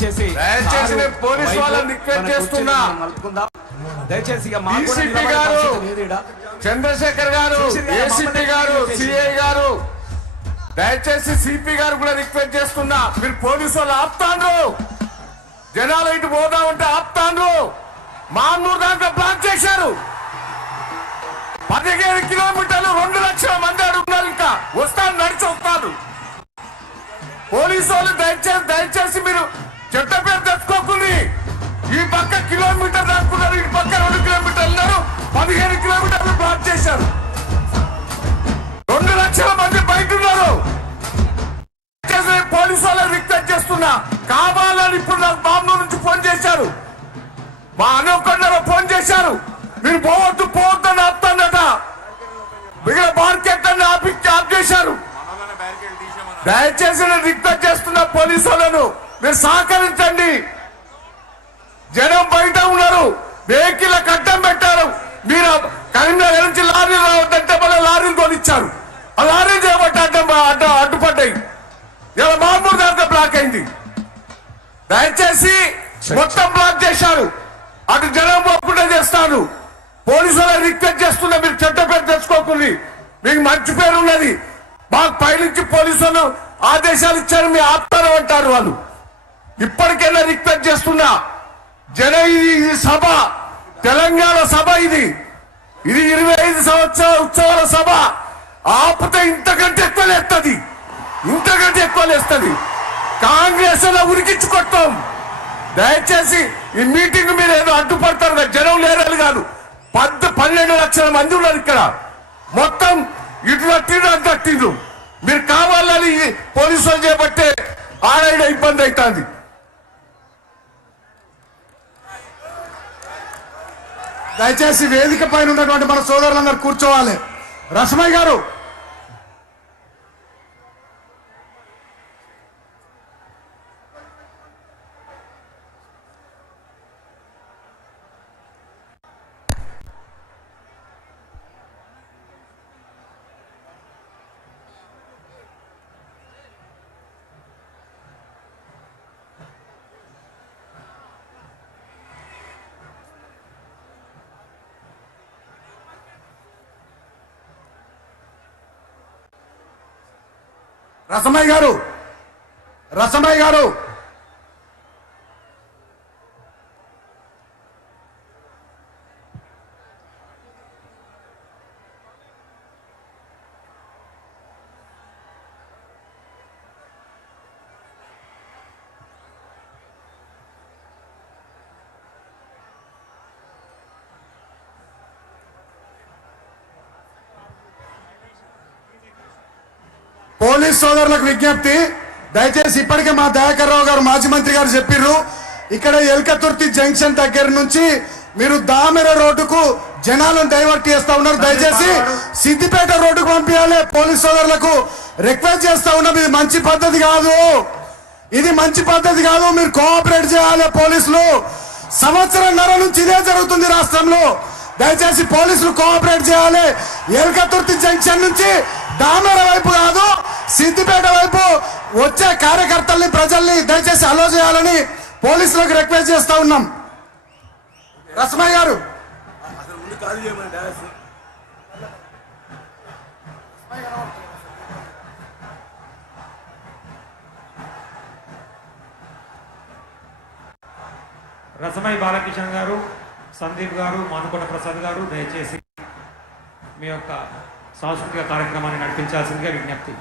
దయచేసి పోలీసు వాళ్ళని రిక్వెస్ట్ చేస్తున్నా, దయచేసి చంద్రశేఖర్ గారు, ఏసీపీ గారు, సిఐ గారు, దయచేసి సిపి గారు కూడా రిక్వెస్ట్ చేస్తున్నా, మీరు పోలీసు వాళ్ళు ఆపుతాండ్రు, జనాలు ఇటు పోదామంటే ఆపుతాండ్రు. మాన్నూరు దాంట్లో బ్లాక్ చేశారు. 15 కిలోమీటర్లు 2 లక్షల మంది అడుగుతున్నారు. ఇంకా వస్తాను, నడిచి వస్తారు. పోలీసు వాళ్ళు దయచేసి మీరు చెట్ట పేరు తెచ్చుకోకుండా ఈ పక్క కిలోమీటర్ దాక్కున్నారు, ఇటు పక్క 2 కిలోమీటర్లు ఉన్నారు. 15 కిలోమీటర్లు బ్లాక్ చేశారు. 2 లక్షల మంది బయట ఉన్నారు. పోలీసు వాళ్ళని రిక్వెస్ట్ చేస్తున్నా, కావాలని ఇప్పుడు నాకు బాంబు నుంచి ఫోన్ చేశారు, మా అనుకొండలో ఫోన్ చేశారు, మీరు పోవద్దని ఆపుతానట. మిగిలిన మార్కెట్ అన్ని ఆఫ్ చేశారు. దయచేసి నేను రిక్వెస్ట్ చేస్తున్నా పోలీసు వాళ్ళను, మీరు సహకరించండి. జనం బయట ఉన్నారు, వెహికల్ కట్టం పెట్టారు. మీరు కరీంనగర్ నుంచి లారీలు రావద్దంటే మళ్ళీ లారీలు కొనిచ్చారు. ఆ లారీలు చేయబట్టి అడ్డుపడ్డాయి. ఇలా మామూలు దాంట్లో బ్లాక్ అయింది. దయచేసి మొత్తం బ్లాక్ చేశారు. అటు జనం పోకుండా చేస్తాను. పోలీసు వాళ్ళని రిక్వెస్ట్ చేస్తున్నా, మీరు చెడ్డ పేరు తెచ్చుకోకుండా, మీకు మంచి పేరు ఉన్నది. మాకు పైనుంచి పోలీసులు ఆదేశాలు ఇచ్చారు, మీ ఆపుతారు అంటారు వాళ్ళు. ఇప్పటికైనా రిక్వెస్ట్ చేస్తున్నా, ఇది సభ, తెలంగాణ సభ, ఇది 25 సంవత్సరాల ఉత్సవాల సభ. ఆపితే ఇంతకంటే ఎక్కువ లేస్తుంది, ఇంతకంటే ఎక్కువ లేస్తుంది. కాంగ్రెస్ లో ఉరికించుకొట్టాం. దయచేసి ఈ మీటింగ్ మీరు ఏదో అడ్డుపడతారు కదా, జనం లేరని కాదు. 12 లక్షల మంది ఉన్నారు ఇక్కడ. మొత్తం ఇటు కట్టిండ్రు. మీరు కావాలని పోలీసులు చేపట్టే ఆడైన ఇబ్బంది అవుతుంది. దయచేసి వేదిక పైన ఉన్నటువంటి మన సోదరులందరూ కూర్చోవాలి. రసమయ్య గారు, రసమయ్య గారు, రసమయ్య గారు, పోలీస్ సోదరులకు విజ్ఞప్తి, దయచేసి ఇప్పటికే మా దయాకర్ రావు గారు మాజీ మంత్రి గారు చెప్పిర్రు, ఇక్కడ ఎల్కతుర్తి జంక్షన్ దగ్గర నుంచి మీరు దామెర రోడ్డుకు జనాలను డైవర్ట్ చేస్తా ఉన్నారు. దయచేసి సిద్దిపేట రోడ్డుకు పంపించాలి. పోలీస్ సోదరులకు రిక్వెస్ట్ చేస్తా ఉన్నాం, ఇది మంచి పద్ధతి కాదు, ఇది మంచి పద్ధతి కాదు. మీరు కోఆపరేట్ చేయాలి. పోలీసులు సంవత్సరంన్నర నుంచి ఇదే జరుగుతుంది రాష్ట్రంలో. దయచేసి పోలీసులు కోఆపరేట్ చేయాలి. ఎల్కతుర్తి జంక్షన్ నుంచి దామెర వైపు కాదు, సిద్దిపేట వైపు వచ్చే కార్యకర్తల్ని, ప్రజల్ని దయచేసి అలో చేయాలని పోలీసులకు రిక్వెస్ట్ చేస్తా ఉన్నాం. రసమయ్య గారు, రసమయ్య బాలకిషన్ గారు, సందీప్ గారు, మానుకొండ ప్రసాద్ గారు, దయచేసి మీ యొక్క సాంస్కృతిక కార్యక్రమాన్ని నడిపించాల్సిందిగా విజ్ఞప్తి.